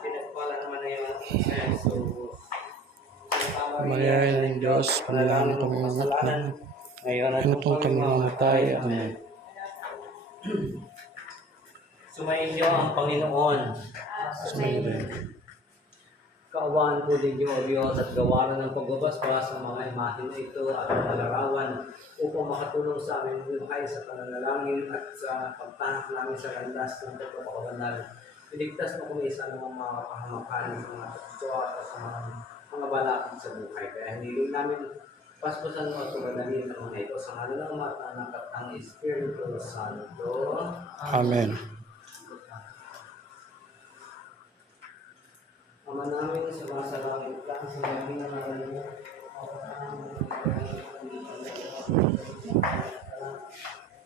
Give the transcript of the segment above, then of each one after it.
pinagpala naman na yung so, Mayayain ng Diyos, panalangin kami kasalanan. Ngayon at pinutong kami mamatay. Amen. Sumayin niyo ang Panginoon. Sumayin. Kaawaan po ninyo, O Diyos, at gawaran ng pagbabasbas sa mga imahe na ito at mga larawan upang makatulong sa aming buhay sa pananalangin at sa pagtanak namin sa landas ng pagpapakubanal. Iligtas mo kami sa anumang mga kapahamakan sa mga kapitwa at sa mga balakid sa buhay. Kaya hindi namin paspasan mo at tumadalhin ng mga ito sa ngalan ng Ama at ng Anak at ng Espiritu Santo. Amen. Ama namin sa mga langit lang, sa mga pinangalan mo,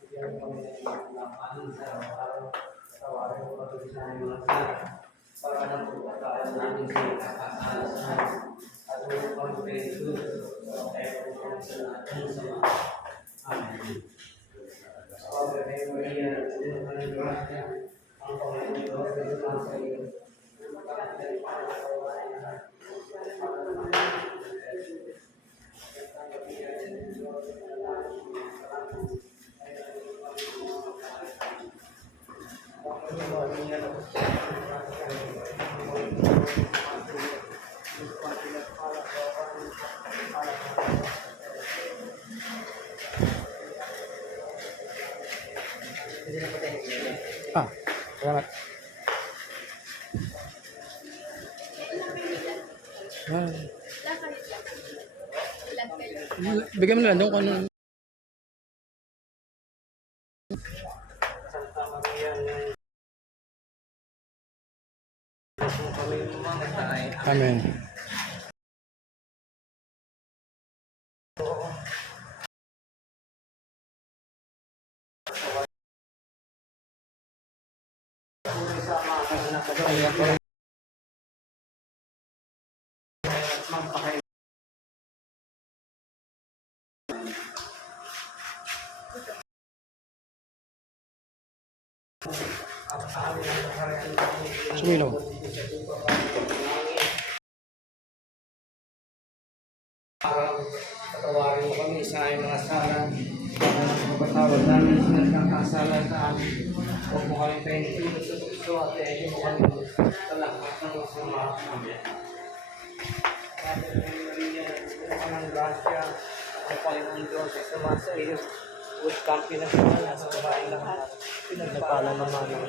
bigyan kami ng lapanin sa araw-araw, tawarin mo kami sa aming mga sila, para ng pagkakaan namin sa ikakasalasan, at huwag kami kayo Jesus, kaya kami sa natin sa mga. Amen. Ave Maria, Diyos ng Grasya, ang Panginoon Diyos ay sumasa iyo. Salamat. Bigyan mo na lang doon kung ano. Santa Maria, kami mamatay. Amen. Sa mga kananak ko ay Sumilaw. Patawarin mo kami sa aming mga sala, pagpapatawad namin sa nagkakasala sa amin. Huwag mo kami pahinitulo sa tukso at ayayin mo kami sa lahat ng masama. Amen. Ate Maria, Ina ka ng grasya, ang Panginoon Diyos ay sumasa iyo. Huwag kang pinagpala sa babaeng lahat. Pinagpala naman ng